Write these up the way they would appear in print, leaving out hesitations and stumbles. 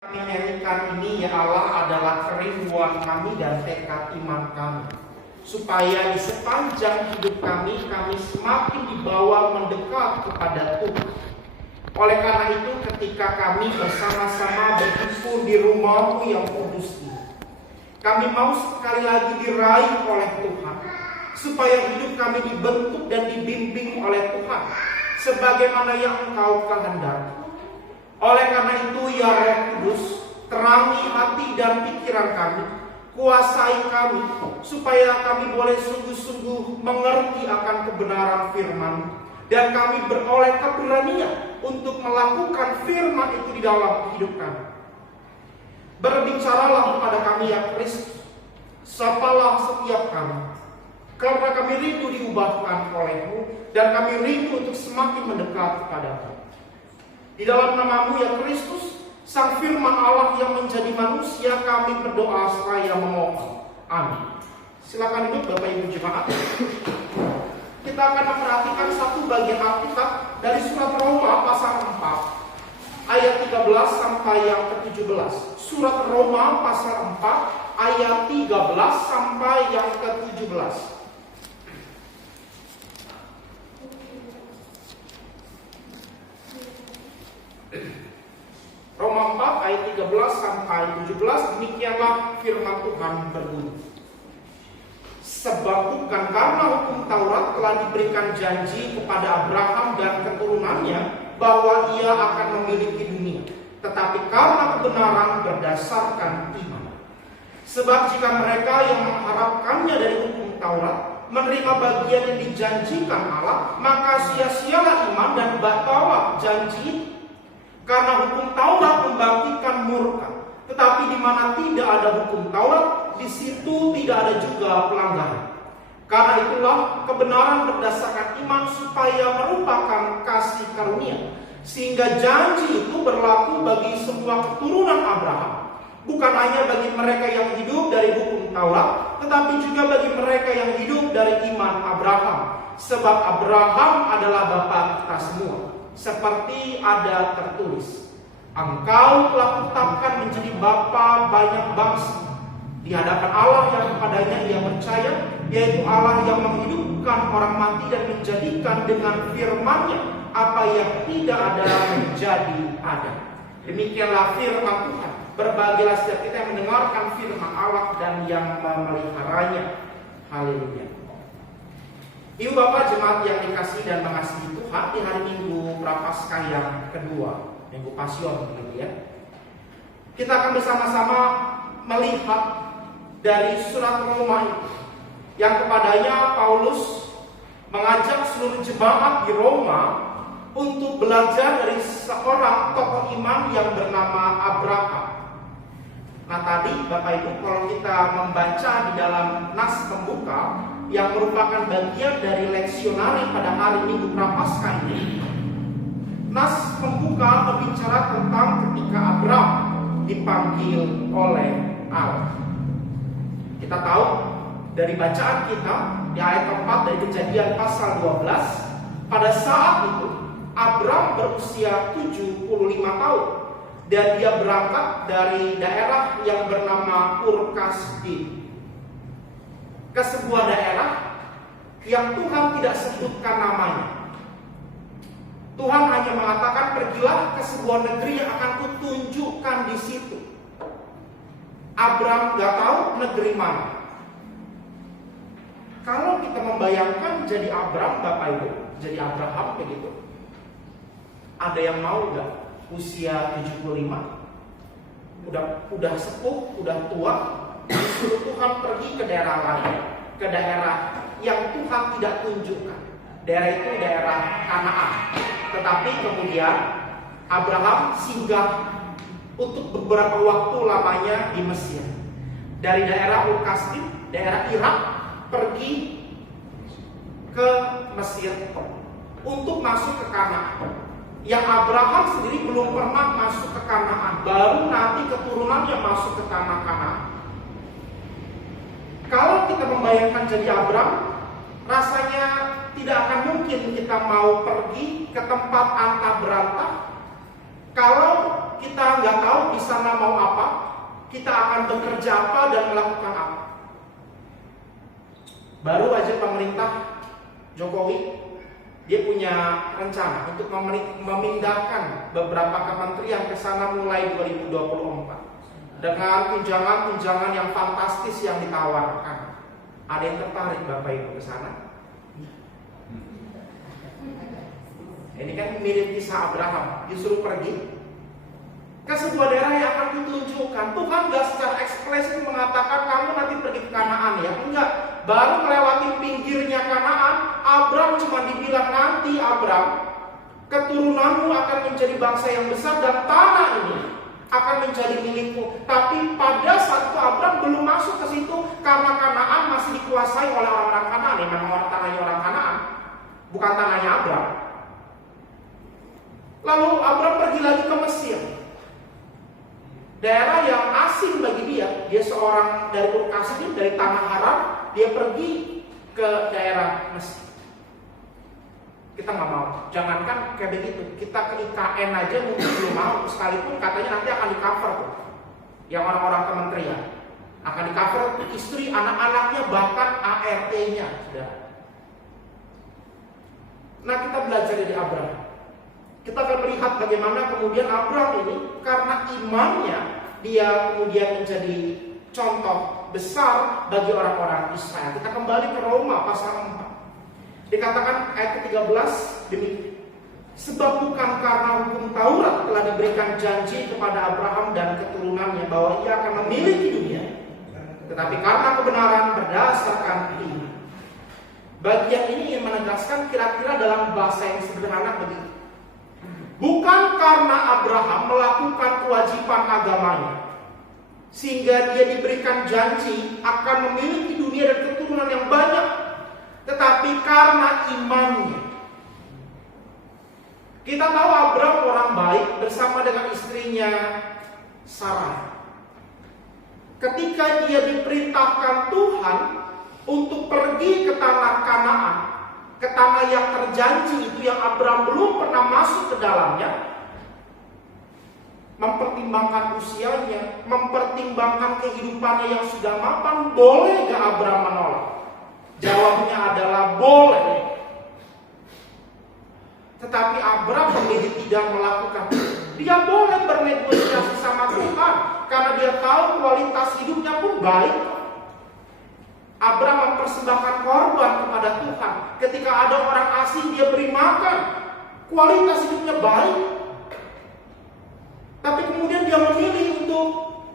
Kami nyanyikan ini, ya Allah adalah kerinduan kami dan tekad iman kami, supaya di sepanjang hidup kami semakin dibawa mendekat kepada Tuhan. Oleh karena itu, ketika kami bersama-sama berkumpul di rumah-Mu yang kudus ini, kami mau sekali lagi diraih oleh Tuhan, supaya hidup kami dibentuk dan dibimbing oleh Tuhan sebagaimana yang Engkau kehendaki. Oleh karena itu, ya Roh Kudus, terangi hati dan pikiran kami, kuasai kami, supaya kami boleh sungguh-sungguh mengerti akan kebenaran firman, dan kami beroleh keberanian untuk melakukan firman itu di dalam hidup kami. Berbicaralah kepada kami ya Kristus, sapalah setiap kami, karena kami rindu diubahkan oleh-Mu, dan kami rindu untuk semakin mendekat kepada-Mu. Di dalam nama-Mu ya Kristus, Sang Firman Allah yang menjadi manusia, kami berdoa seraya memohon. Amin. Silakan duduk Bapak Ibu Jemaat. Kita akan memperhatikan satu bagian Alkitab dari surat Roma pasal 4 ayat 13 sampai yang ke-17. Surat Roma pasal 4 ayat 13 sampai yang ke-17. Roma 4 ayat 13 sampai 17, demikianlah firman Tuhan berbunyi. Sebab bukan karena hukum Taurat telah diberikan janji kepada Abraham dan keturunannya bahwa ia akan memiliki dunia, tetapi karena kebenaran berdasarkan iman. Sebab jika mereka yang mengharapkannya dari hukum Taurat menerima bagian yang dijanjikan Allah, maka sia-sialah iman dan batallah janji. Karena hukum Taurat membangkitkan murka, tetapi di mana tidak ada hukum Taurat, di situ tidak ada juga pelanggaran. Karena itulah kebenaran berdasarkan iman supaya merupakan kasih karunia, sehingga janji itu berlaku bagi semua keturunan Abraham, bukan hanya bagi mereka yang hidup dari hukum Taurat, tetapi juga bagi mereka yang hidup dari iman Abraham. Sebab Abraham adalah bapa kita semua. Seperti ada tertulis, engkau telah tetapkan menjadi bapa banyak bangsa di hadapan Allah yang kepadanya ia percaya, yaitu Allah yang menghidupkan orang mati dan menjadikan dengan firman-Nya apa yang tidak ada menjadi ada. Demikianlah firman Tuhan. Berbahagialah setiap kita yang mendengarkan firman Allah dan yang memeliharanya. Haleluya. Ibu Bapak jemaat yang dikasihi dan mengasihi Tuhan, di hari Minggu Prapaskah yang kedua, Minggu Pasion begitu ya, kita akan bersama-sama melihat dari surat Roma itu, yang kepadanya Paulus mengajak seluruh jemaat di Roma untuk belajar dari seorang tokoh iman yang bernama Abraham. Nah tadi Bapak Ibu, kalau kita membaca di dalam nas pembuka yang merupakan bagian dari leksionari pada hari Minggu Prapaskah ini, nas pembuka berbicara tentang ketika Abraham dipanggil oleh Allah. Kita tahu dari bacaan kita di ayat 4 dari Kejadian pasal 12, pada saat itu Abraham berusia 75 tahun dan dia berangkat dari daerah yang bernama Ur Kasdim ke sebuah daerah yang Tuhan tidak sebutkan namanya. Tuhan hanya mengatakan, pergilah ke sebuah negeri yang akan kutunjukkan di situ. Abraham gak tahu negeri mana. Kalau kita membayangkan jadi Abraham, Bapak Ibu, jadi Abraham begitu, ada yang mau gak usia 75, udah sepuh, udah tua, disuruh Tuhan pergi ke daerah lain, ke daerah yang Tuhan tidak tunjukkan. Daerah itu daerah Kanaan. Tetapi kemudian Abraham singgah untuk beberapa waktu lamanya di Mesir. Dari daerah Ur Kasdim, daerah Irak, pergi ke Mesir untuk masuk ke Kanaan. Yang Abraham sendiri belum pernah masuk ke Kanaan, baru nanti keturunannya masuk ke tanah Kanaan. Kalau kita membayangkan jadi Abraham, rasanya tidak akan mungkin kita mau pergi ke tempat antah berantah kalau kita nggak tahu di sana mau apa, kita akan bekerja apa dan melakukan apa. Baru aja pemerintah Jokowi, dia punya rencana untuk memindahkan beberapa kementerian ke sana mulai 2024 dengan tunjangan-tunjangan yang fantastis yang ditawarkan. Ada yang tertarik Bapak Ibu ke sana? Ini kan mirip kisah Abraham, disuruh pergi ke sebuah daerah yang akan ditunjukkan. Tuhan gak secara eksplisit mengatakan kamu nanti pergi ke Kanaan ya, enggak. Baru melewati pinggirnya Kanaan, Abraham cuma dibilang, nanti Abraham, keturunanmu akan menjadi bangsa yang besar dan tanah ini akan menjadi milikmu. Tapi pada saat itu Abraham belum masuk ke situ karena Kanaan masih dikuasai oleh orang-orang Kanaan. Ya, memang tanahnya orang Kanaan, bukan tanahnya Abraham. Lalu Abraham pergi lagi ke Mesir, daerah yang asing bagi dia. Dia seorang dari Ur Kasdim, dari tanah Haran. Dia pergi ke daerah Mesir. Kita nggak mau, jangankan kayak begitu. Kita ke IKN aja mungkin belum mau, sekalipun katanya nanti akan di cover tuh, yang orang-orang kementerian akan di cover istri, anak-anaknya, bahkan ART-nya sudah. Nah, kita belajar dari Abraham. Kita akan melihat bagaimana kemudian Abraham ini karena imannya dia kemudian menjadi contoh besar bagi orang-orang Israel. Kita kembali ke Roma pasal 4. Dikatakan ayat ke-13 demikian. Sebab bukan karena hukum Taurat telah diberikan janji kepada Abraham dan keturunannya bahwa ia akan memiliki dunia, tetapi karena kebenaran berdasarkan iman. Bagian ini ingin menegaskan kira-kira dalam bahasa yang sederhana begitu. Bukan karena Abraham melakukan kewajiban agamanya sehingga dia diberikan janji akan memiliki dunia dan keturunan yang banyak, tetapi karena imannya. Kita tahu Abraham orang baik bersama dengan istrinya Sarah. Ketika dia diperintahkan Tuhan untuk pergi ke tanah Kanaan, ke tanah yang terjanji itu yang Abraham belum pernah masuk ke dalamnya, mempertimbangkan usianya, mempertimbangkan kehidupannya yang sudah mapan, boleh gak Abraham menolak? Jawabnya adalah boleh. Tetapi Abraham memilih tidak melakukan. Dia boleh bernegosiasi sama Tuhan karena dia tahu kualitas hidupnya pun baik. Abraham mempersembahkan korban kepada Tuhan. Ketika ada orang asing dia beri makan, kualitas hidupnya baik. Tapi kemudian dia memilih untuk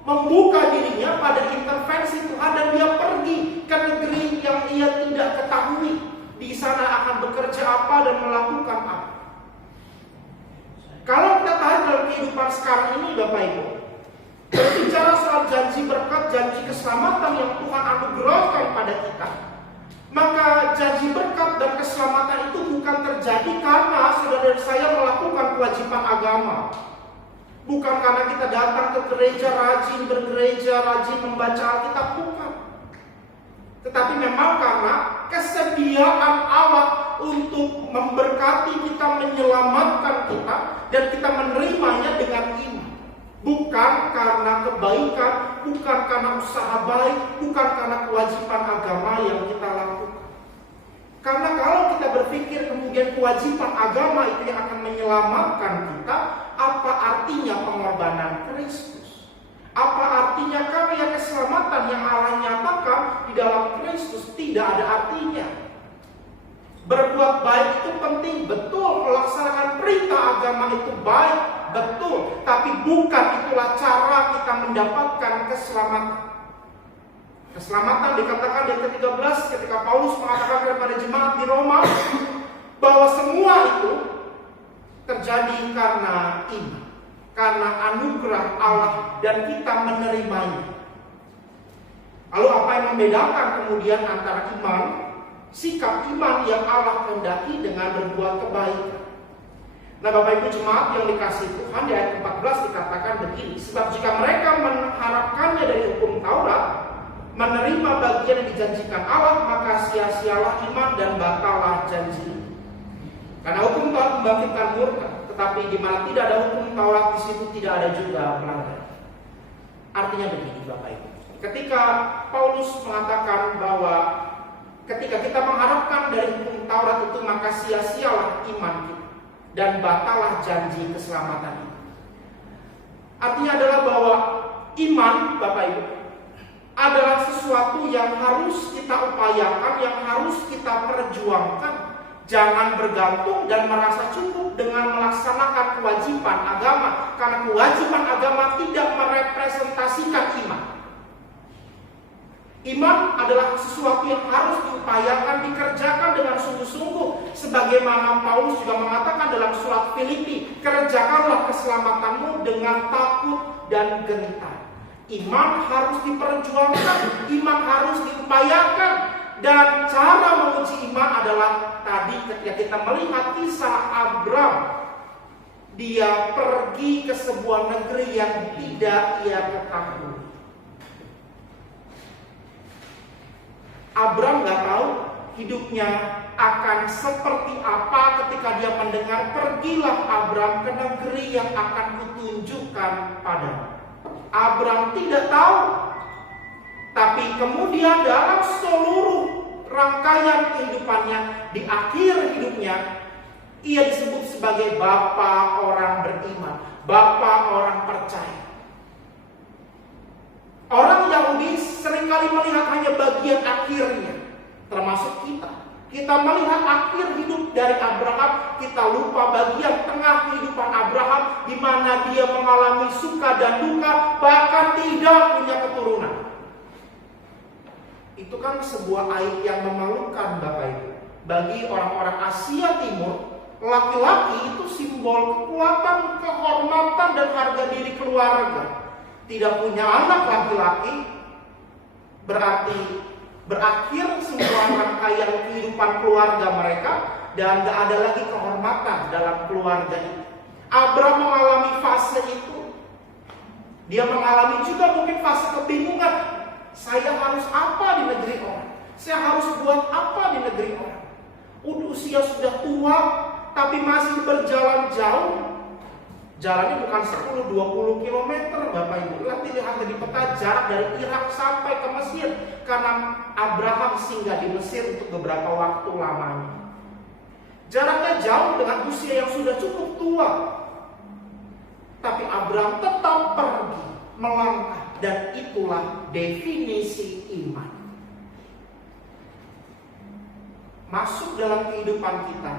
membuka dirinya pada intervensi Tuhan dan dia pergi ke negeri yang ia tidak ketahui. Di sana akan bekerja apa dan melakukan apa. Kalau kita tarik dalam kehidupan sekarang ini Bapak Ibu, berbicara soal janji berkat, janji keselamatan yang Tuhan anugerahkan pada kita, maka janji berkat dan keselamatan itu bukan terjadi karena saudara saya melakukan kewajiban agama. Bukan karena kita datang ke gereja, rajin bergereja, rajin membaca Alkitab, bukan. Tetapi memang karena kesediaan Allah untuk memberkati kita, menyelamatkan kita, dan kita menerimanya dengan iman. Bukan karena kebaikan, bukan karena usaha baik, bukan karena kewajiban agama yang kita lakukan. Karena kalau kita berpikir kemudian kewajiban agama itu yang akan menyelamatkan kita, apa artinya pengorbanan Kristus? Apa artinya karya keselamatan yang Allah nyatakan di dalam Kristus? Tidak ada artinya. Berbuat baik itu penting, betul. Melaksanakan perintah agama itu baik, betul. Tapi bukan itulah cara kita mendapatkan keselamatan. Keselamatan dikatakan di ayat ke-13 ketika Paulus mengatakan kepada jemaat di Roma bahwa semua itu terjadi karena iman, karena anugerah Allah dan kita menerimanya. Lalu apa yang membedakan kemudian antara iman, sikap iman yang Allah kehendaki dengan berbuat kebaikan? Nah Bapak Ibu jemaat yang dikasihi Tuhan, di ayat 14 dikatakan begini, sebab jika mereka mengharapkannya dari hukum Taurat, menerima bagian yang dijanjikan Allah, maka sia-sialah iman dan batallah janji. Karena hukum Taurat membangkitkan murka, Tetapi di mana tidak ada hukum Taurat, di situ tidak ada juga pelanggaran. Artinya begini Bapak Ibu, ketika Paulus mengatakan bahwa ketika kita mengharapkan dari hukum Taurat itu, maka sia-sialah iman kita dan batalah janji keselamatan itu. Artinya adalah bahwa iman Bapak Ibu adalah sesuatu yang harus kita upayakan, yang harus kita perjuangkan. Jangan bergantung dan merasa cukup dengan melaksanakan kewajiban agama, karena kewajiban agama tidak merepresentasikan iman. Iman adalah sesuatu yang harus diupayakan, dikerjakan dengan sungguh-sungguh. Sebagaimana Paulus juga mengatakan dalam surat Filipi, kerjakanlah keselamatanmu dengan takut dan gentar. Iman harus diperjuangkan, iman harus diupayakan. Dan cara menguji iman adalah tadi ketika kita melihat kisah Abram. Dia pergi ke sebuah negeri yang tidak ia ketahui. Abram gak tahu hidupnya akan seperti apa ketika dia mendengar, pergilah Abram ke negeri yang akan kutunjukkan padamu. Abram tidak tahu. Tapi kemudian dalam seluruh rangkaian kehidupannya, di akhir hidupnya, ia disebut sebagai bapa orang beriman, bapa orang percaya. Orang Yahudi seringkali melihat hanya bagian akhirnya, termasuk kita. Kita melihat akhir hidup dari Abraham, kita lupa bagian tengah kehidupan Abraham, di mana dia mengalami suka dan duka, bahkan tidak punya keturunan. Itu kan sebuah aib yang memalukan Bapak Ibu. Bagi orang-orang Asia Timur, laki-laki itu simbol kekuatan, kehormatan, dan harga diri keluarga. Tidak punya anak laki-laki berarti berakhir semua rangkaian kehidupan keluarga mereka, dan gak ada lagi kehormatan dalam keluarga itu. Abraham mengalami fase itu. Dia mengalami juga mungkin fase kebingungan. Saya harus apa di negeri orang? Saya harus buat apa di negeri orang? Usia sudah tua, tapi masih berjalan jauh. Jalannya bukan 10-20 km Bapak Ibu. Lihat di peta jarak dari Irak sampai ke Mesir. Karena Abraham singgah di Mesir untuk beberapa waktu lamanya. Jaraknya jauh dengan usia yang sudah cukup tua. Tapi Abraham tetap pergi, melangkah. Dan itulah definisi iman. Masuk dalam kehidupan kita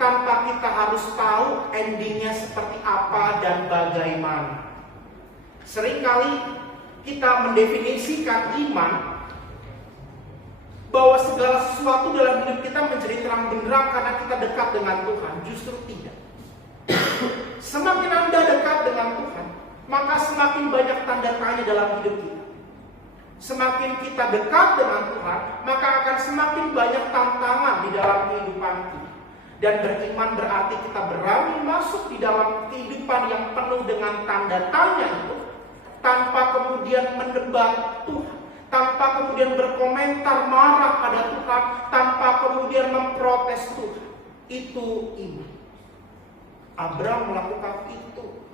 tanpa kita harus tahu endingnya seperti apa dan bagaimana. Seringkali kita mendefinisikan iman bahwa segala sesuatu dalam hidup kita menjadi terang benderang karena kita dekat dengan Tuhan. Justru tidak. Semakin Anda dekat dengan Tuhan, maka semakin banyak tanda tanya dalam hidup kita. Semakin kita dekat dengan Tuhan, maka akan semakin banyak tantangan di dalam kehidupan kita. Dan beriman berarti kita berani masuk di dalam kehidupan yang penuh dengan tanda tanya itu, tanpa kemudian mendebat Tuhan, tanpa kemudian berkomentar marah pada Tuhan, tanpa kemudian memprotes Tuhan. Itu iman. Abraham melakukan itu.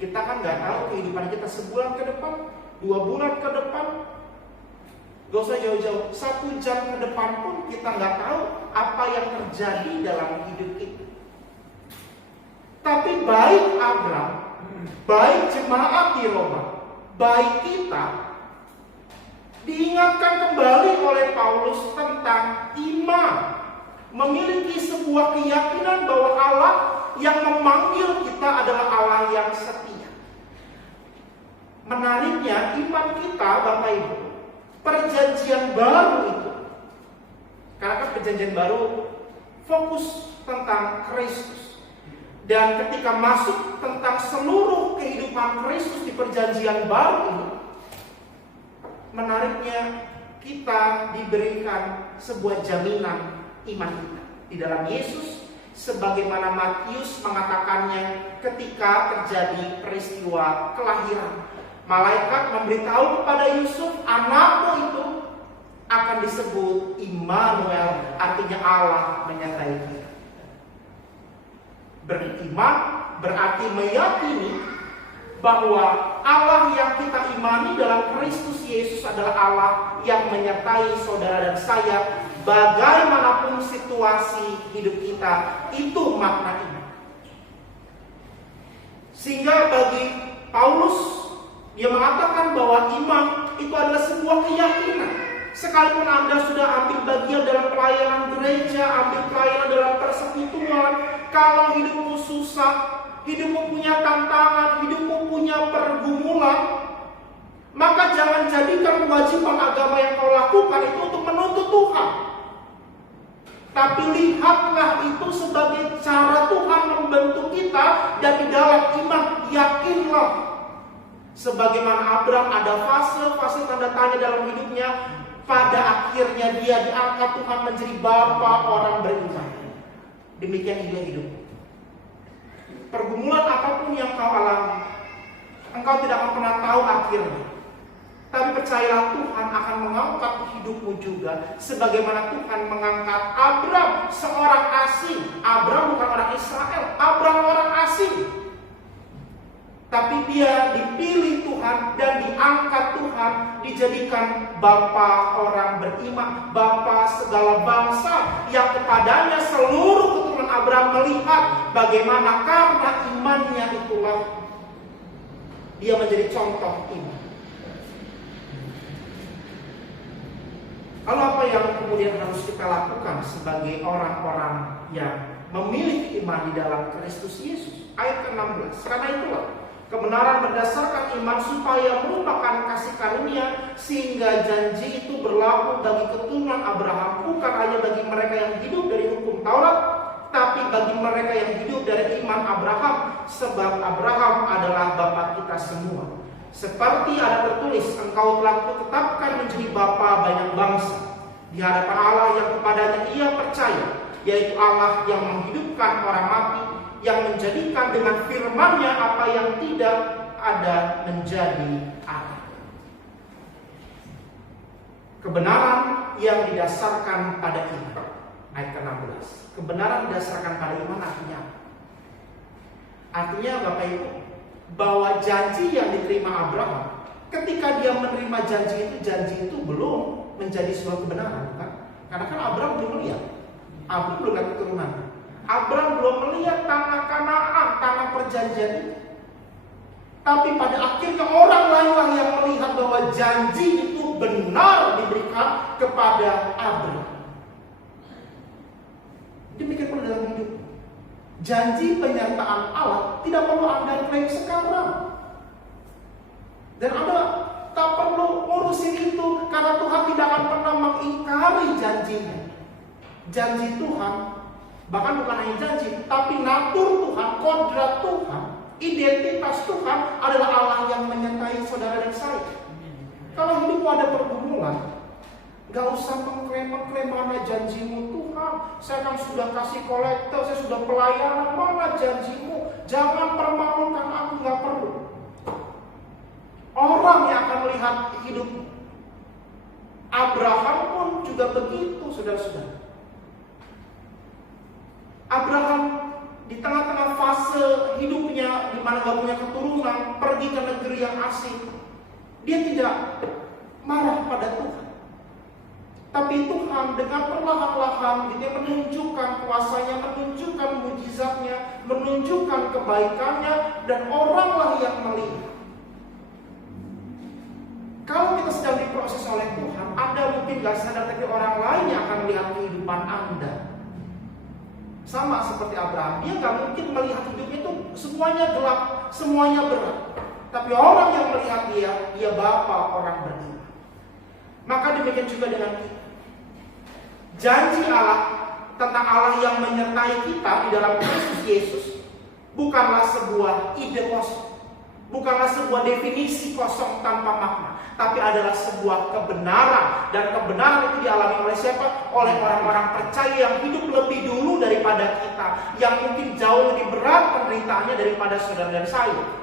Kita kan nggak tahu kehidupan kita sebulan ke depan, 2 bulan ke depan, gak usah jauh-jauh, 1 jam ke depan pun kita nggak tahu apa yang terjadi dalam hidup kita. Tapi baik Abraham, baik jemaat di Roma, baik kita, diingatkan kembali oleh Paulus tentang iman. Memiliki sebuah keyakinan bahwa Allah yang memanggil kita adalah Allah yang setia. Menariknya iman kita Bapak Ibu, perjanjian baru itu, karena kan perjanjian baru fokus tentang Kristus. Dan ketika masuk tentang seluruh kehidupan Kristus di perjanjian baru ini, menariknya kita diberikan sebuah jaminan iman kita di dalam Yesus, sebagaimana Matius mengatakannya ketika terjadi peristiwa kelahiran. Malaikat memberitahu kepada Yusuf, anakmu itu akan disebut Immanuel, artinya Allah menyertai kita. Beriman berarti meyakini bahwa Allah yang kita imani dalam Kristus Yesus adalah Allah yang menyertai saudara dan saya bagaimanapun situasi hidup kita. Itu makna iman. Sehingga bagi Paulus, dia mengatakan bahwa iman itu adalah sebuah keyakinan. Sekalipun Anda sudah ambil bagian dalam pelayanan gereja, ambil pelayanan dalam persekutuan, kalau hidupmu susah, hidupmu punya tantangan, hidupmu punya pergumulan, maka jangan jadikan kewajiban agama yang kau lakukan itu untuk menuntut Tuhan. Tapi lihatlah itu sebagai cara Tuhan membentuk kita, dan di dalam iman yakinlah. Sebagaimana Abraham ada fase-fase tanda tanya dalam hidupnya, pada akhirnya dia diangkat Tuhan menjadi bapa orang beriman. Demikian dia hidup. Pergumulan apapun yang kau alami, engkau tidak akan pernah tahu akhirnya. Tapi percayalah, Tuhan akan mengangkat hidupmu juga, sebagaimana Tuhan mengangkat Abraham, seorang asing. Abraham bukan orang Israel, Abraham orang asing. Tapi dia dipilih Tuhan dan diangkat Tuhan, dijadikan bapa orang beriman, bapa segala bangsa, yang kepadanya seluruh keturunan Abraham melihat bagaimana karena imannya itulah dia menjadi contoh iman. Lalu apa yang kemudian harus kita lakukan sebagai orang-orang yang memiliki iman di dalam Kristus Yesus? Ayat ke-16. Karena itulah kebenaran berdasarkan iman supaya merupakan kasih karunia, sehingga janji itu berlaku bagi keturunan Abraham, bukan hanya bagi mereka yang hidup dari hukum Taurat, tapi bagi mereka yang hidup dari iman Abraham, sebab Abraham adalah bapa kita semua. Seperti ada tertulis, engkau telah kutetapkan menjadi bapa banyak bangsa di hadapan Allah yang kepadanya ia percaya, yaitu Allah yang menghidupkan orang mati, yang menjadikan dengan firman-Nya apa yang tidak ada menjadi ada. Kebenaran yang didasarkan pada iman. Ayat ke-16. Kebenaran didasarkan pada iman artinya apa? Artinya Bapak Ibu, bahwa janji yang diterima Abraham, ketika dia menerima janji itu belum menjadi sebuah kebenaran, bukan? Karena kan Abraham belum melihat. Abraham belum lihat keturunan. Abraham belum melihat tanah Kanaan, tanah perjanjian itu. Tapi pada akhirnya orang lainlah yang melihat bahwa janji itu benar diberikan kepada Abraham. Demikian pula dalam hidup. Janji penyertaan Allah tidak perlu Anda klaim sekarang. Dan Anda tak perlu ngurusin itu, karena Tuhan tidak akan pernah mengingkari janjinya. Janji Tuhan, bahkan bukan hanya janji, tapi natur Tuhan, kodrat Tuhan, identitas Tuhan adalah Allah yang menyertai saudara dan saya. Kalau hidupmu ada pergumulan, gak usah mengklaim mana janjimu Tuhan. Saya kan sudah kasih kolektor, saya sudah pelayanan, mana janjimu? Jangan permalukan aku, gak perlu. Orang yang akan melihat hidupmu. Abraham pun juga begitu, saudara-saudara. Abraham di tengah-tengah fase hidupnya di mana gak punya keturunan, pergi ke negeri yang asing, dia tidak marah pada Tuhan. Tapi Tuhan dengan perlahan-lahan dia menunjukkan kuasanya, menunjukkan mujizatnya, menunjukkan kebaikannya, dan oranglah yang melihat. Kalau kita sedang diproses oleh Tuhan, Anda mungkin gak sadar, tapi orang lain yang akan melihat kehidupan Anda. Sama seperti Abraham, dia gak mungkin melihat hidupnya itu semuanya gelap, semuanya berat. Tapi orang yang melihat dia bapa orang beriman. Maka demikian juga dengan kita. Janji Allah tentang Allah yang menyertai kita di dalam Kristus Yesus bukanlah sebuah ide kosong, bukanlah sebuah definisi kosong tanpa makna, tapi adalah sebuah kebenaran. Dan kebenaran itu dialami oleh siapa? Oleh orang-orang percaya yang hidup lebih dulu daripada kita, yang mungkin jauh lebih berat penderitaannya daripada saudara dan saya.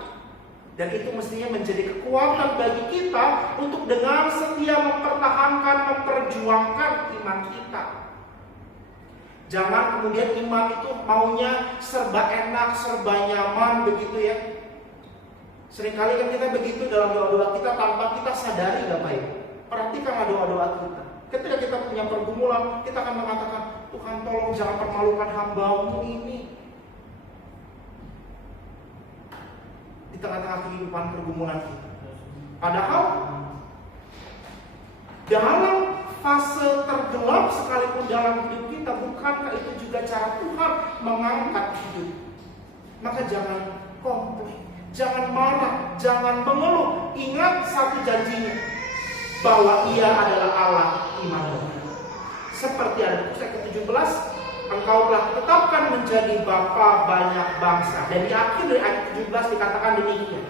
Dan itu mestinya menjadi kekuatan bagi kita untuk dengan setia mempertahankan, memperjuangkan iman kita. Jangan kemudian iman itu maunya serba enak, serba nyaman begitu ya. Seringkali kan kita begitu dalam doa-doa kita tanpa kita sadari Bapak Ibu. Perhatikanlah doa-doa kita. Ketika kita punya pergumulan, kita akan mengatakan, Tuhan tolong jangan permalukan hamba-Mu ini. Di tengah-tengah kehidupan pergumulan kita. Padahal dalam fase tergelap sekalipun dalam hidup kita, bukankah itu juga cara Tuhan mengangkat hidup? Maka jangan komplain, jangan marah, jangan mengeluh. Ingat satu janjinya, bahwa Ia adalah Allah Immanuel. Seperti ada di ayat ke-17, engkau telah ditetapkan menjadi bapa banyak bangsa. Dan di akhir dari ayat 17 dikatakan demikian.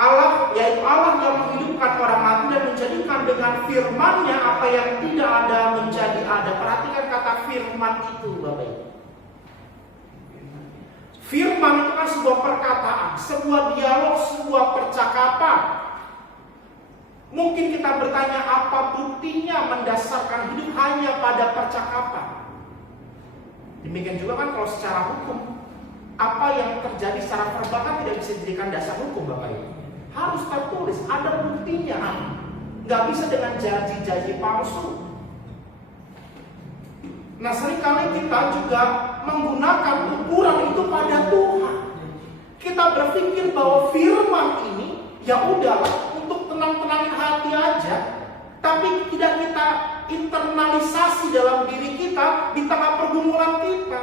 Allah, yaitu Allah yang menghidupkan orang mati dan menjadikan dengan firman-Nya apa yang tidak ada menjadi ada. Perhatikan kata firman itu, Bapak Ibu. Firman itu kan sebuah perkataan, sebuah dialog, sebuah percakapan. Mungkin kita bertanya, apa buktinya mendasarkan hidup hanya pada percakapan? Demikian juga kan kalau secara hukum, apa yang terjadi secara verbal kan tidak bisa dijadikan dasar hukum, Bapak Ibu. Harus tertulis, ada buktinya. Nggak bisa dengan janji-janji palsu. Nah, seringkali kita juga menggunakan ukuran itu pada Tuhan. Kita berpikir bahwa firman ini ya udahlah untuk tenang-tenangin hati aja, tapi tidak kita internalisasi dalam diri kita di tengah pergumulan kita.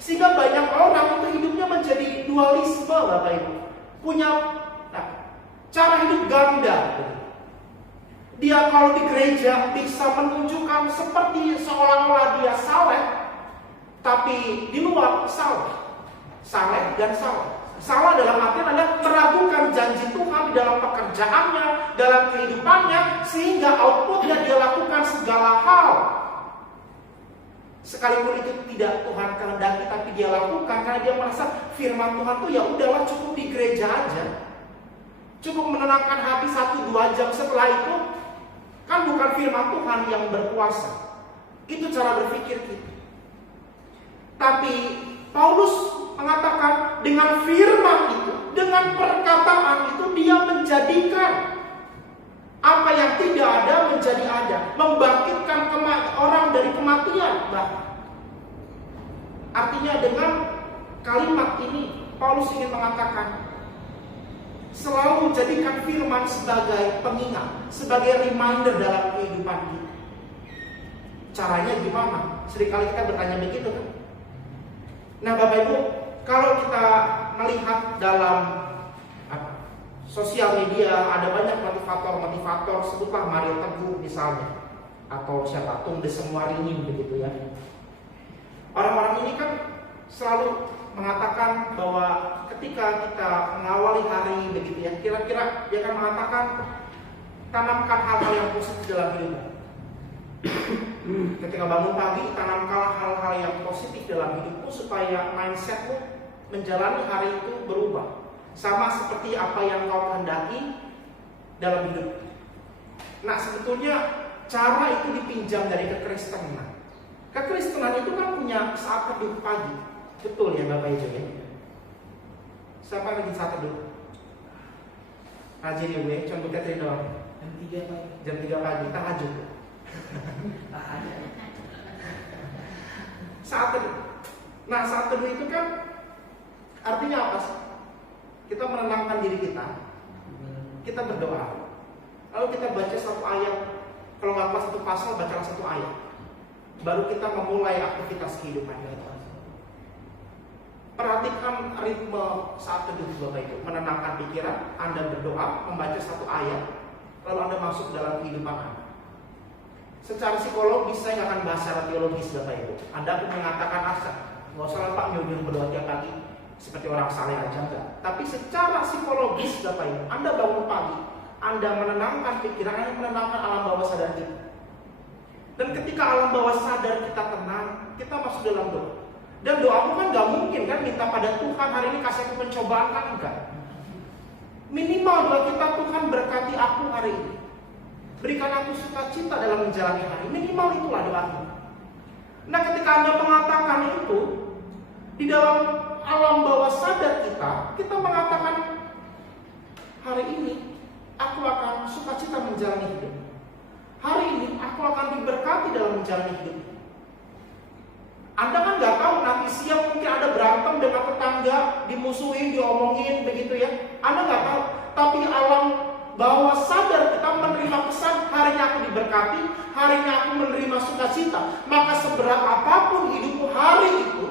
Sehingga banyak orang itu hidupnya menjadi dualisme, Bapak Ibu. Punya cara hidup ganda. Dia kalau di gereja bisa menunjukkan seperti seolah-olah dia saleh, tapi di luar salah. Saleh dan salah. Salah dalam artian adalah meragukan janji Tuhan di dalam pekerjaannya, dalam kehidupannya, sehingga outputnya dia lakukan segala hal. Sekalipun itu tidak Tuhan kehendaki, tapi dia lakukan karena dia merasa firman Tuhan tuh ya udahlah cukup di gereja aja. Cukup menenangkan hati 1-2 jam, setelah itu kan bukan firman Tuhan yang berkuasa. Itu cara berpikir kita. Tapi Paulus mengatakan dengan firman itu, dengan perkataan itu dia menjadikan apa yang tidak ada menjadi ada, membangkitkan orang dari kematian. Artinya dengan kalimat ini Paulus ingin mengatakan, selalu jadikan firman sebagai pengingat, sebagai reminder dalam kehidupan kita. Caranya gimana? Seringkali kita bertanya begitu kan? Nah Bapak Ibu, kalau kita melihat dalam sosial media ada banyak motivator, sebutlah Mario Teguh misalnya, atau siapa, Tung Desemwaringin begitu ya. Orang-orang ini kan selalu mengatakan bahwa ketika kita mengawali hari begitu ya, kira-kira dia akan mengatakan tanamkan hal-hal yang positif dalam hidupmu. Ketika bangun pagi, tanamkan hal-hal yang positif dalam hidupmu supaya mindsetmu menjalani hari itu berubah, sama seperti apa yang kau kehendaki dalam hidup. Nah, sebetulnya cara itu dipinjam dari kekristenan. Kekristenan itu kan punya saat teduh pagi. Betul ya Bapak Ibu ya. Siapa lagi saat teduh? Rajin ya gue, contoh Catherine doang. Jam 3 pagi, tahajud. Saat teduh. Nah, saat teduh itu kan artinya apa sih? Kita menenangkan diri kita. Kita berdoa. Lalu kita baca satu ayat. Kalau nggak pas satu pasal, bacalah satu ayat. Baru kita memulai aktivitas kehidupan kita. Perhatikan ritme saat teduh Bapak Ibu. Menenangkan pikiran, Anda berdoa, membaca satu ayat, lalu Anda masuk dalam kehidupan Anda. Secara psikologis saya nggak akan bahas secara teologis Bapak Ibu. Anda pun mengatakan nggak usah lah Pak nyuruh berdoa tiap pagi seperti orang saleh aja enggak. Tapi secara psikologis Bapak Ibu, Anda bangun pagi, Anda menenangkan pikiran, Anda menenangkan alam bawah sadar kita. Dan ketika alam bawah sadar kita tenang, kita masuk dalam doa. Dan doamu kan gak mungkin kan minta pada Tuhan hari ini kasih aku pencobaan, kan enggak. Minimal doa kita, Tuhan berkati aku hari ini, berikan aku sukacita dalam menjalani hari. Minimal itulah doamu. Nah, ketika Anda mengatakan itu, di dalam alam bawah sadar kita mengatakan, hari ini aku akan sukacita menjalani hidup. Hari ini aku akan diberkati dalam menjalani hidup. Anda kan nggak tahu nanti siang mungkin ada berantem dengan tetangga, dimusuhin, diomongin begitu ya. Anda nggak tahu. Tapi alam bawah sadar kita menerima pesan, hari ini aku diberkati, hari ini aku menerima sukacita. Maka seberat apapun hidupmu hari itu,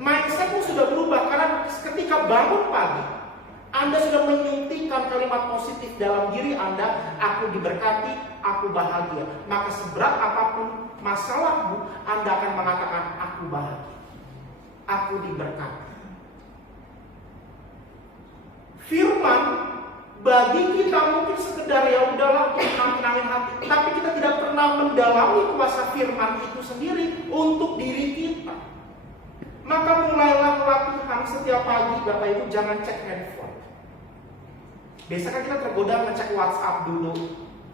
mindsetmu sudah berubah. Karena ketika bangun pagi, Anda sudah menyuntikkan kalimat positif dalam diri Anda, aku diberkati, aku bahagia. Maka seberat apapun masalahmu, Anda akan mengatakan, aku bahagia, aku diberkati. Firman bagi kita mungkin sekedar ya udahlah menangin hati, tapi kita tidak pernah mendalami kuasa firman itu sendiri untuk diri kita. Maka mulailah latihan setiap pagi, Bapak Ibu, jangan cek handphone. Biasa kan kita tergoda ngecek WhatsApp dulu.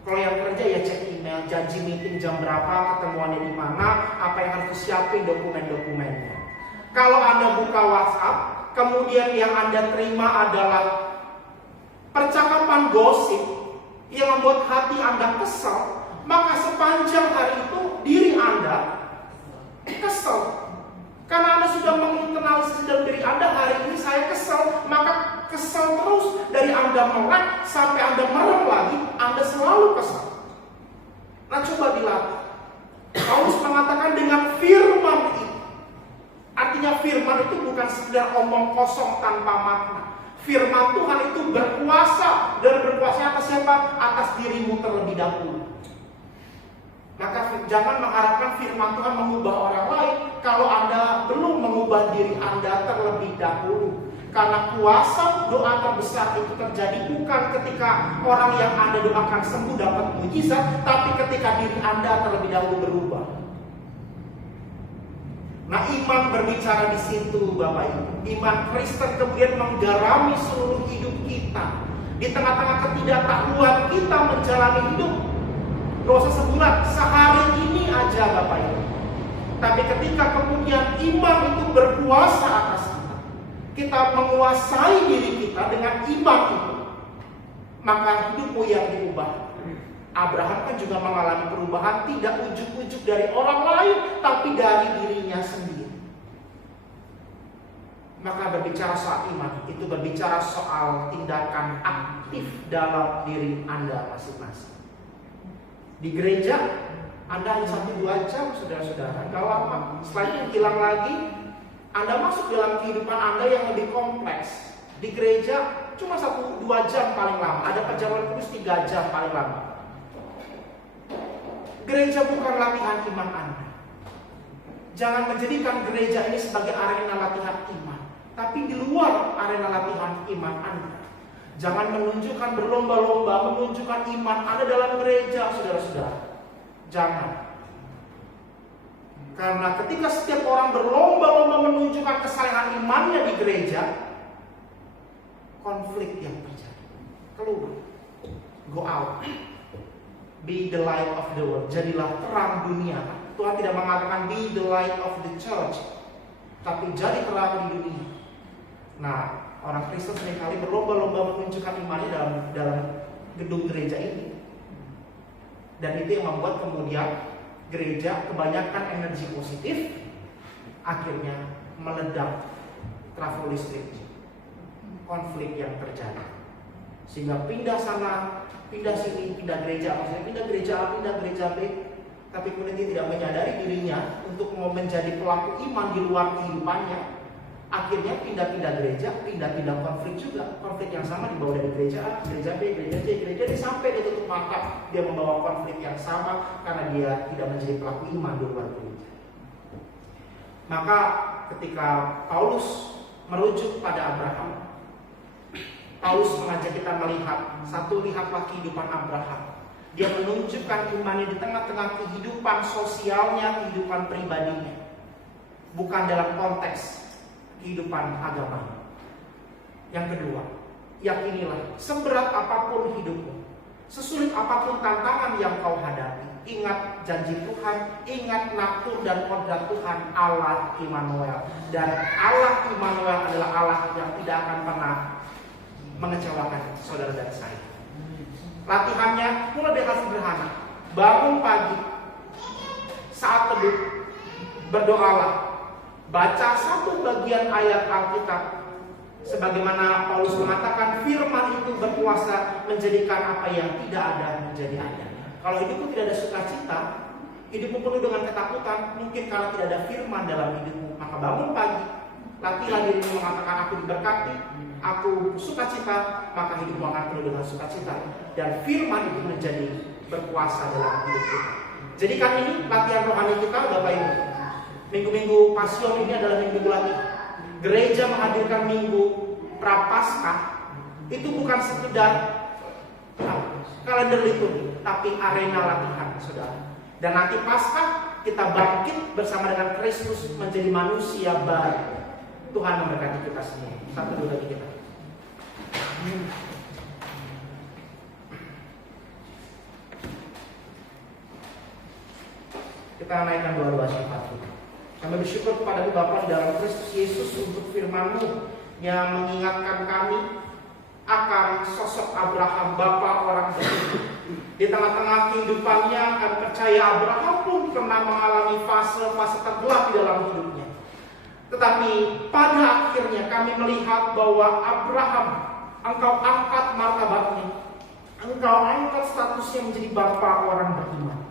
Kalau yang kerja ya cek email, janji meeting jam berapa, ketemuannya di mana, apa yang harus disiapin dokumen-dokumennya. Kalau Anda buka WhatsApp, kemudian yang Anda terima adalah percakapan gosip yang membuat hati Anda kesal, maka sepanjang hari itu diri Anda kesal. Karena Anda sudah menginternalisasi dalam diri Anda, hari ini saya kesal, maka kesal terus dari Anda melek sampai Anda merem lagi, Anda selalu kesal. Nah, coba dilatih. Paulus mengatakan dengan firman itu. Artinya firman itu bukan sekedar omong kosong tanpa makna. Firman Tuhan itu berkuasa, dan berkuasa atas siapa? Atas dirimu terlebih dahulu. Maka jangan mengharapkan firman Tuhan mengubah orang lain kalau Anda belum mengubah diri Anda terlebih dahulu. Karena kuasa doa terbesar itu terjadi bukan ketika orang yang Anda doakan sembuh dapat mujizat, tapi ketika diri Anda terlebih dahulu berubah. Nah, iman berbicara di situ, Bapak Ibu. Iman Kristen kemudian menggarami seluruh hidup kita. Di tengah-tengah ketidaktahuan kita menjalani hidup. Gak usah sebulan, sehari ini aja Bapak Ibu. Tapi ketika kemudian iman itu berkuasa atas kita menguasai diri kita dengan iman itu, maka hidupmu yang diubah. Abraham kan juga mengalami perubahan, tidak ujuk-ujuk dari orang lain, tapi dari dirinya sendiri. Maka berbicara soal iman, itu berbicara soal tindakan aktif dalam diri Anda masing-masing. Di gereja, Anda hanya 1-2 jam, saudara-saudara, gak lama. Setelah itu hilang lagi, Anda masuk dalam kehidupan Anda yang lebih kompleks. Di gereja, cuma 1-2 jam paling lama. Ada perjamuan kudus 3 jam paling lama. Gereja bukan latihan iman Anda. Jangan menjadikan gereja ini sebagai arena latihan iman, tapi di luar arena latihan iman Anda. Jangan menunjukkan berlomba-lomba menunjukkan iman Anda dalam gereja, saudara-saudara. Jangan. Karena ketika setiap orang berlomba-lomba menunjukkan kesalehan imannya di gereja, konflik yang terjadi. Keluar. Go out. Be the light of the world. Jadilah terang dunia. Tuhan tidak mengatakan be the light of the church, tapi jadi terang di dunia. Nah, orang Kristen seringkali berlomba-lomba menunjukkan imannya dalam gedung gereja ini. Dan itu yang membuat kemudian gereja kebanyakan energi positif, akhirnya meledak trafo listrik, konflik yang terjadi. Sehingga pindah sana, pindah sini, pindah gereja, maksudnya pindah gereja A, pindah gereja B. Tapi kemudian dia tidak menyadari dirinya untuk mau menjadi pelaku iman di luar kehidupannya. Akhirnya pindah-pindah gereja, pindah-pindah konflik juga. Konflik yang sama dibawa dari gereja A, gereja B, gereja C, gereja D, sampai dia tutup mata. Dia membawa konflik yang sama karena dia tidak menjadi pelaku iman di luar gereja. Maka ketika Paulus merujuk pada Abraham, Paulus mengajak kita melihat, satu, lihatlah kehidupan Abraham. Dia menunjukkan imannya di tengah-tengah kehidupan sosialnya, kehidupan pribadinya. Bukan dalam konteks kehidupan agama. Yang kedua, yakinilah seberat apapun hidupmu, sesulit apapun tantangan yang kau hadapi, Ingat janji Tuhan, ingat natur dan kodrat Tuhan, Allah Immanuel. Dan Allah Immanuel adalah Allah yang tidak akan pernah mengecewakan saudara dan saya. Latihannya mulai dari hal sederhana. Bangun pagi, saat teduh, berdoalah. Baca satu bagian ayat Alkitab. Sebagaimana Paulus mengatakan, firman itu berkuasa menjadikan apa yang tidak ada menjadi ada. Kalau hidupmu tidak ada sukacita, hidupmu penuh dengan ketakutan, mungkin karena tidak ada firman dalam hidupmu. Maka bangun pagi, latihlah dirimu mengatakan, aku diberkati, aku sukacita, maka hidupmu akan penuh dengan sukacita. Dan firman itu menjadi berkuasa dalam hidup kita. Jadikan ini latihan rohani kita, Bapak Ibu. Minggu-minggu Pasion ini adalah minggu latihan. Gereja menghadirkan minggu Prapaskah itu bukan sekedar kalender liturgi, tapi arena latihan, saudara. Dan nanti Paskah kita bangkit bersama dengan Kristus menjadi manusia baru. Tuhan memberkati kita semua. Satu dua lagi kita. Kita naikkan doa-doa sifat kita. Kami bersyukur kepada Bapa di dalam Kristus Yesus untuk firman-Mu yang mengingatkan kami akan sosok Abraham, Bapa orang beriman. Di tengah-tengah kehidupannya, kami percaya Abraham pun pernah mengalami fase-fase tergelap di dalam hidupnya. Tetapi pada akhirnya kami melihat bahwa Abraham, Engkau angkat martabatnya, Engkau angkat statusnya menjadi Bapa orang beriman.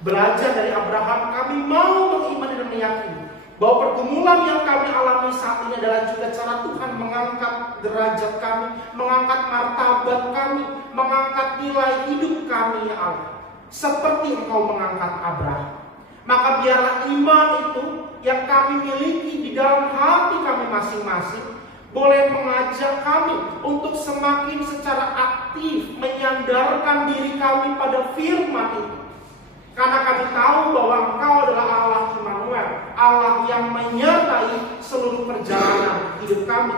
Belajar dari Abraham, kami mau mengimani dan meyakini bahwa pergumulan yang kami alami saat ini adalah juga cara Tuhan mengangkat derajat kami, mengangkat martabat kami, mengangkat nilai hidup kami, ya Allah. Seperti Engkau mengangkat Abraham. Maka biarlah iman itu yang kami miliki di dalam hati kami masing-masing boleh mengajak kami untuk semakin secara aktif menyandarkan diri kami pada firman itu. Karena kami tahu bahwa Engkau adalah Allah Immanuel, Allah yang menyertai seluruh perjalanan hidup kami.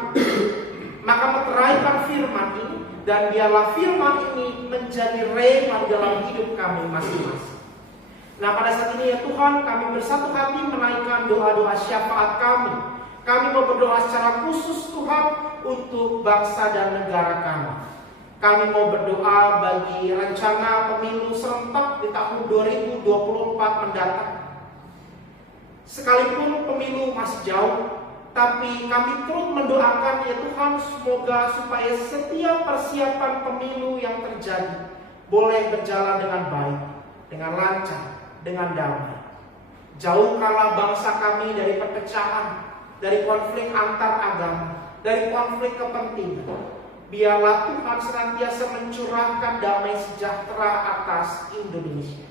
Maka meteraikan firman ini, dan biarlah firman ini menjadi rema dalam hidup kami masing-masing. Nah, pada saat ini ya Tuhan, kami bersatu hati menaikkan doa-doa syafaat kami. Kami mau berdoa secara khusus Tuhan untuk bangsa dan negara kami. Kami mau berdoa bagi rencana pemilu serentak di tahun 2024 mendatang. Sekalipun pemilu masih jauh, tapi kami terus mendoakan ya Tuhan, semoga supaya setiap persiapan pemilu yang terjadi boleh berjalan dengan baik, dengan lancar, dengan damai. Jauhkanlah bangsa kami dari perpecahan, dari konflik antar agama, dari konflik kepentingan. Biarlah Tuhan senantiasa mencurahkan damai sejahtera atas Indonesia.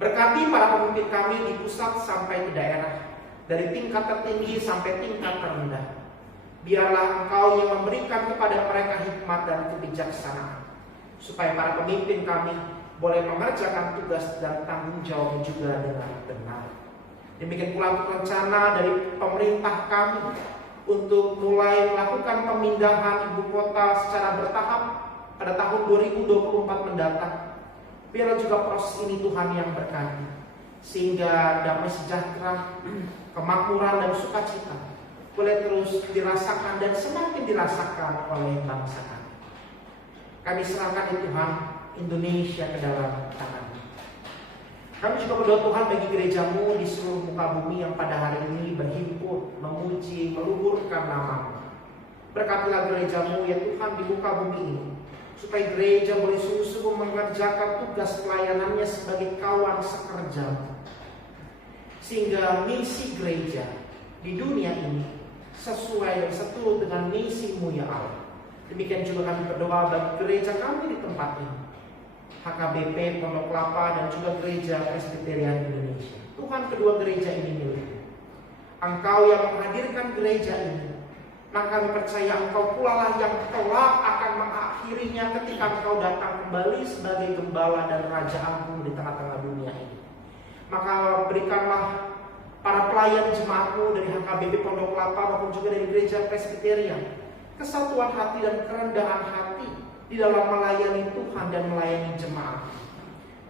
Berkati para pemimpin kami di pusat sampai ke daerah, dari tingkat tertinggi sampai tingkat terendah. Biarlah Engkau yang memberikan kepada mereka hikmat dan kebijaksanaan, supaya para pemimpin kami boleh mengerjakan tugas dan tanggung jawab juga dengan benar. Demikian pula untuk rencana dari pemerintah kami untuk mulai melakukan pemindahan ibu kota secara bertahap pada tahun 2024 mendatang. Biarlah juga proses ini Tuhan yang berkati, sehingga damai sejahtera, kemakmuran dan sukacita boleh terus dirasakan dan semakin dirasakan oleh bangsa kami. Kami serahkan Tuhan Indonesia ke dalam tangan. Kami juga berdoa Tuhan bagi gerejamu di seluruh muka bumi yang pada hari ini berhimpun, memuji, meluhurkan nama-Mu. Berkatilah gerejamu ya Tuhan di muka bumi ini, supaya gereja boleh sungguh-sungguh mengerjakan tugas pelayanannya sebagai kawan sekerja, sehingga misi gereja di dunia ini sesuai dan seturut dengan misi-Mu ya Allah. Demikian juga kami berdoa bagi gereja kami di tempat ini, HKBP Pondok Kelapa dan juga Gereja Presbyterian Indonesia. Tuhan, kedua gereja ini milik-Mu. Engkau yang menghadirkan gereja ini, maka kami percaya Engkau pula lah yang kelak akan mengakhirinya ketika Engkau datang kembali sebagai gembala dan Raja Agung di tengah-tengah dunia ini. Maka berikanlah para pelayan jemaat-Mu dari HKBP Pondok Kelapa maupun juga dari Gereja Presbyterian kesatuan hati dan kerendahan hati di dalam melayani Tuhan dan melayani jemaat.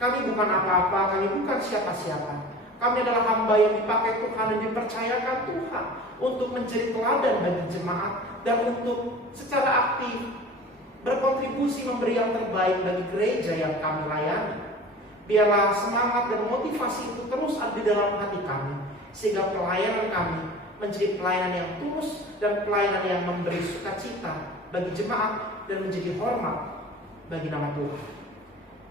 Kami bukan apa-apa, kami bukan siapa-siapa. Kami adalah hamba yang dipakai Tuhan dan dipercayakan Tuhan untuk menjadi teladan bagi jemaat dan untuk secara aktif berkontribusi memberi yang terbaik bagi gereja yang kami layani. Biarlah semangat dan motivasi itu terus ada di dalam hati kami, sehingga pelayanan kami menjadi pelayanan yang tulus dan pelayanan yang memberi sukacita bagi jemaat dan menjadi hormat bagi nama Tuhan.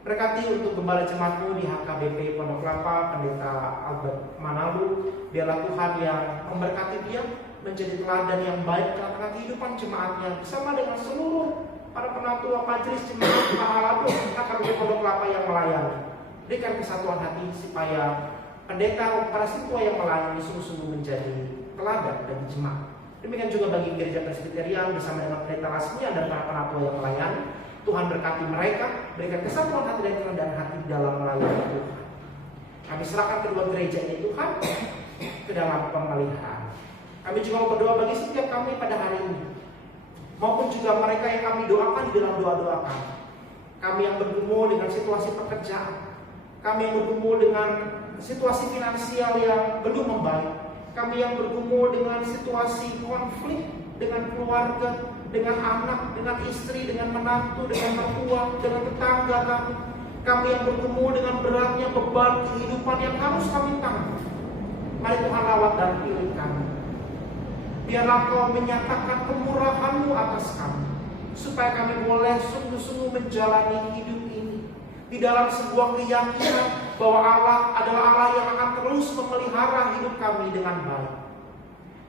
Berkati untuk gembala jemaatmu di HKBP Pondok Kelapa, Pendeta Albert Manalu. Biarlah Tuhan yang memberkati dia menjadi teladan yang baik dalam kehidupan jemaatnya bersama dengan seluruh para penatua majelis jemaat Mahalado HKBP Pondok Kelapa yang melayani. Berikan kesatuan hati supaya pendeta para siswa yang melayani sungguh-sungguh menjadi teladan bagi jemaat. Demikian juga bagi gereja Presbyterian bersama dengan pendeta Lasmia dan para penatua yang melayani. Tuhan berkati mereka, berikan kesatuan hati dan kerendahan hati dalam melayani Tuhan. Kami serahkan kedua gereja ini Tuhan ke dalam pemeliharaan. Kami juga mau berdoa bagi setiap kami pada hari ini, maupun juga mereka yang kami doakan di dalam doa-doa kami. Kami yang bergumul dengan situasi pekerjaan, kami yang bergumul dengan situasi finansial yang belum membaik, kami yang bergumul dengan situasi konflik dengan keluarga, dengan anak, dengan istri, dengan menantu, dengan mertua, dengan tetangga kami. Kami yang bergumul dengan beratnya beban kehidupan yang harus kami tanggung. Mari Tuhan rawat dan pilih kami. Biarlah Kau menyatakan kemurahan-Mu atas kami, supaya kami boleh sungguh-sungguh menjalani hidup ini di dalam sebuah keyakinan bahwa Allah adalah Allah yang akan terus memelihara hidup kami dengan baik.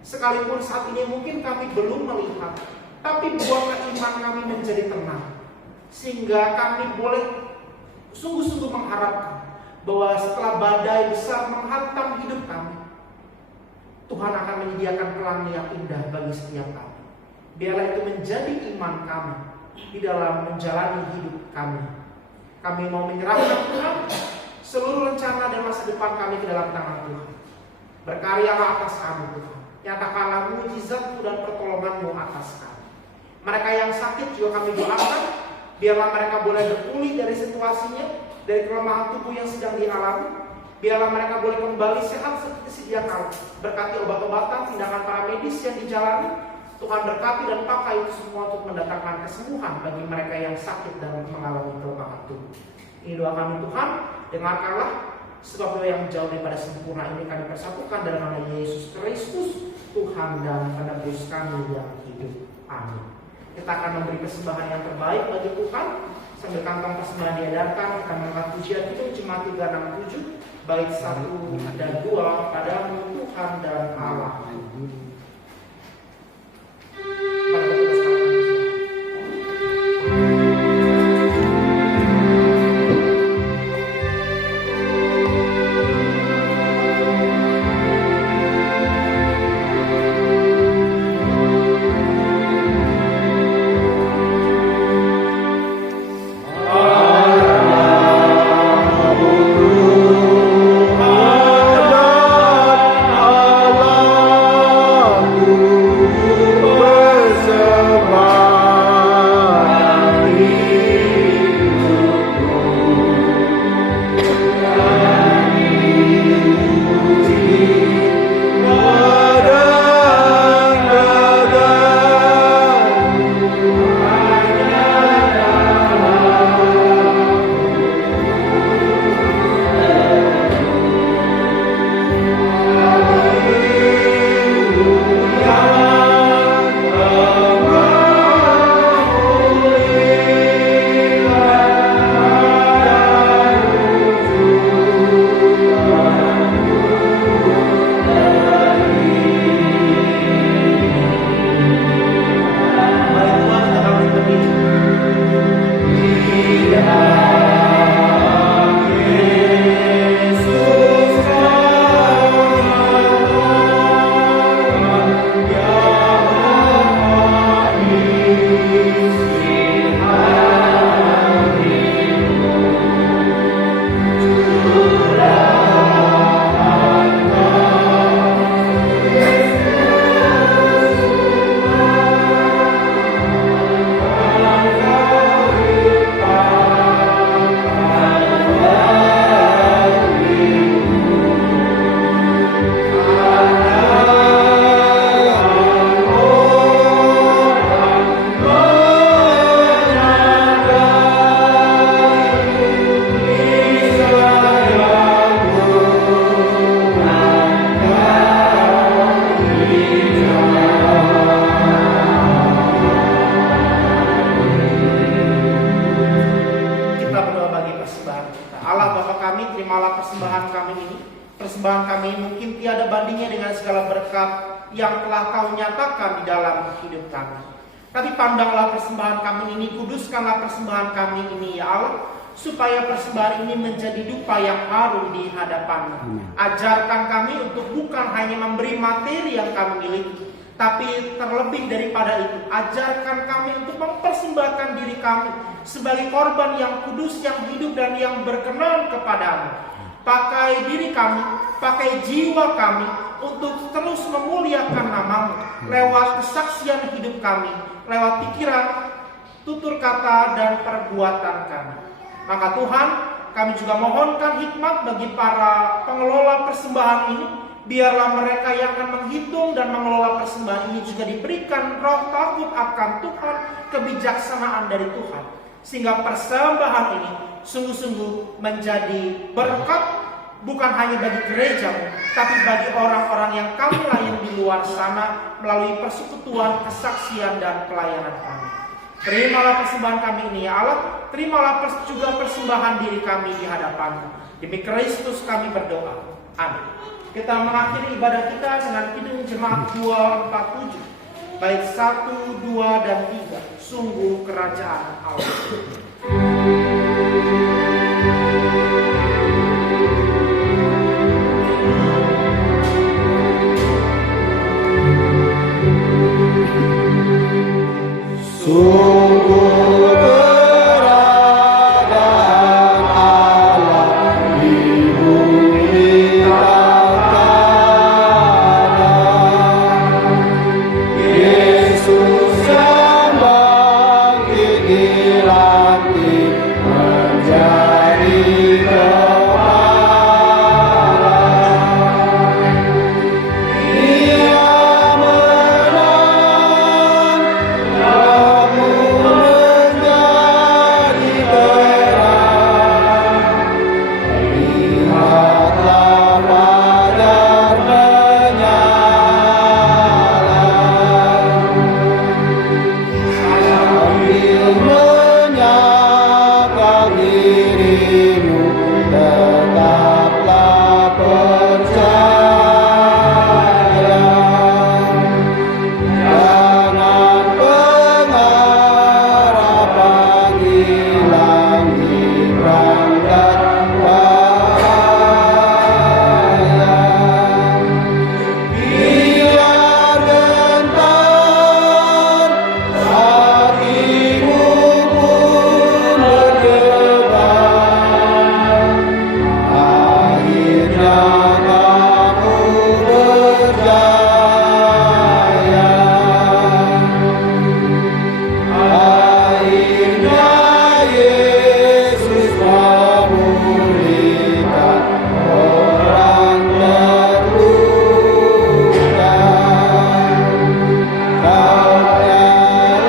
Sekalipun saat ini mungkin kami belum melihat, tapi buatlah iman kami menjadi tenang, sehingga kami boleh sungguh-sungguh mengharapkan bahwa setelah badai besar menghantam hidup kami, Tuhan akan menyediakan pelangi yang indah bagi setiap kami. Biarlah itu menjadi iman kami di dalam menjalani hidup kami. Kami mau menyerahkan Tuhan seluruh rencana dan masa depan kami ke dalam tangan Tuhan. Berkaryalah atas kami Tuhan. Nyatakanlah mujizat-Mu dan pertolongan-Mu atas kami. Mereka yang sakit juga kami doakan, biarlah mereka boleh berpulih dari situasinya, dari kelemahan tubuh yang sedang dialami. Biarlah mereka boleh kembali sehat seperti sedia kala. Berkati obat-obatan, tindakan para medis yang dijalani. Tuhan berkati dan pakai itu semua untuk mendatangkan kesembuhan bagi mereka yang sakit dan mengalami kelemahan tubuh. Ini doa kami Tuhan, dengarkanlah, sebab doa yang jauh daripada sempurna ini kami persatukan dalam nama Yesus Kristus, Tuhan dan Penebus kami yang hidup. Amin. Kita akan memberi persembahan yang terbaik bagi Tuhan. Sambil kantong persembahan diedarkan, kita mengangkat pujian itu Jemaat 367 bait 1 dan 2 padamu Tuhan dan Allah. Allah persembahan kami mungkin tiada bandingnya dengan segala berkat yang telah Kau nyatakan di dalam hidup kami. Tapi pandanglah persembahan kami ini, kuduskanlah persembahan kami ini ya Allah, supaya persembahan ini menjadi dupa yang harum di hadapan-Mu. Ajarkan kami untuk bukan hanya memberi materi yang kami miliki, tapi terlebih daripada itu, ajarkan kami untuk mempersembahkan diri kami sebagai korban yang kudus, yang hidup dan yang berkenan kepadamu. Pakai diri kami, pakai jiwa kami untuk terus memuliakan nama-Mu lewat kesaksian hidup kami, lewat pikiran, tutur kata dan perbuatan kami. Maka Tuhan, kami juga mohonkan hikmat bagi para pengelola persembahan ini. Biarlah mereka yang akan menghitung dan mengelola persembahan ini juga diberikan roh takut akan Tuhan, kebijaksanaan dari Tuhan, sehingga persembahan ini sungguh-sungguh menjadi berkat bukan hanya bagi gereja, tapi bagi orang-orang yang kami layani di luar sana melalui persekutuan, kesaksian dan pelayanan kami. Terimalah persembahan kami ini ya Allah, terimalah juga persembahan diri kami di hadapan-Mu. Demi Kristus kami berdoa. Amin. Kita mengakhiri ibadah kita dengan kidung jemaat 247. Baik 1, 2, dan 3. Sungguh kerajaan Allah. Sungguh kerajaan Allah di bumi ada. Yesus yang bangkit di langit menjadi kepala. Dia menang, kamu menjadi terang. Lihatlah fajar menyala, sambil menyapa dirimu, tetaplah percaya. Jangan pengharapan hilang di rangkaian bahaya. Biar gentar hatimu pun berdebar, akhirnya kamu berjaya. Akhirnya Yesus memulihkan orang terluka. Kau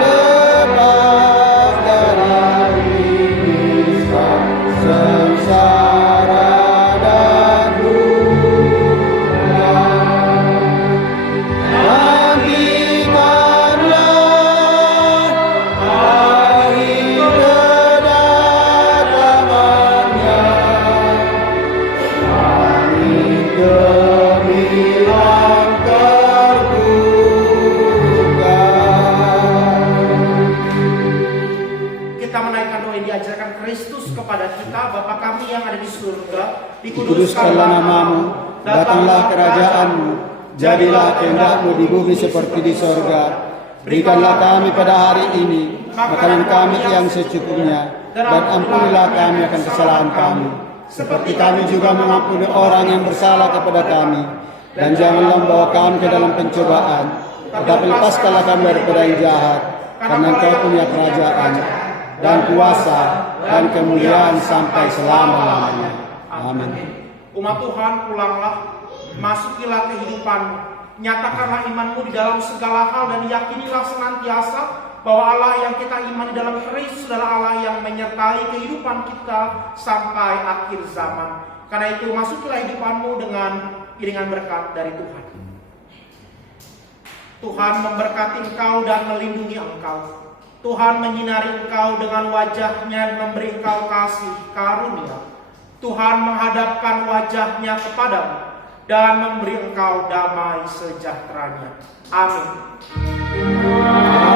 lepas dari risau sengsara dan duka. Nantikanlah hari kedatangannya, hari gemilang terbuka. Kita menaikkan doa yang diajarkan Kristus kepada kita. Bapa kami yang ada di surga, Dikuduskanlah namamu, datanglah kerajaan-Mu, jadilah kehendak-Mu di bumi seperti di sorga. Berikanlah kami pada hari ini makanan kami yang secukupnya, dan ampunilah kami akan kesalahan kami, seperti kami juga mengampuni orang yang bersalah kepada kami. Dan janganlah membawa kami ke dalam pencobaan, tetapi lepaskanlah kami daripada yang jahat, karena Engkau punya kerajaan dan kuasa dan kemuliaan sampai selama-lamanya. Amin. Umat Tuhan, pulanglah, masukilah kehidupanmu, nyatakanlah imanmu di dalam segala hal, dan yakinilah senantiasa bahwa Allah yang kita imani dalam Kristus adalah Allah yang menyertai kehidupan kita sampai akhir zaman. Karena itu masukilah hidupanmu dengan iringan berkat dari Tuhan. Tuhan memberkati engkau dan melindungi engkau. Tuhan menyinari engkau dengan wajah-Nya dan memberi engkau kasih karunia. Tuhan menghadapkan wajah-Nya kepadamu dan memberi engkau damai sejahteranya. Amin.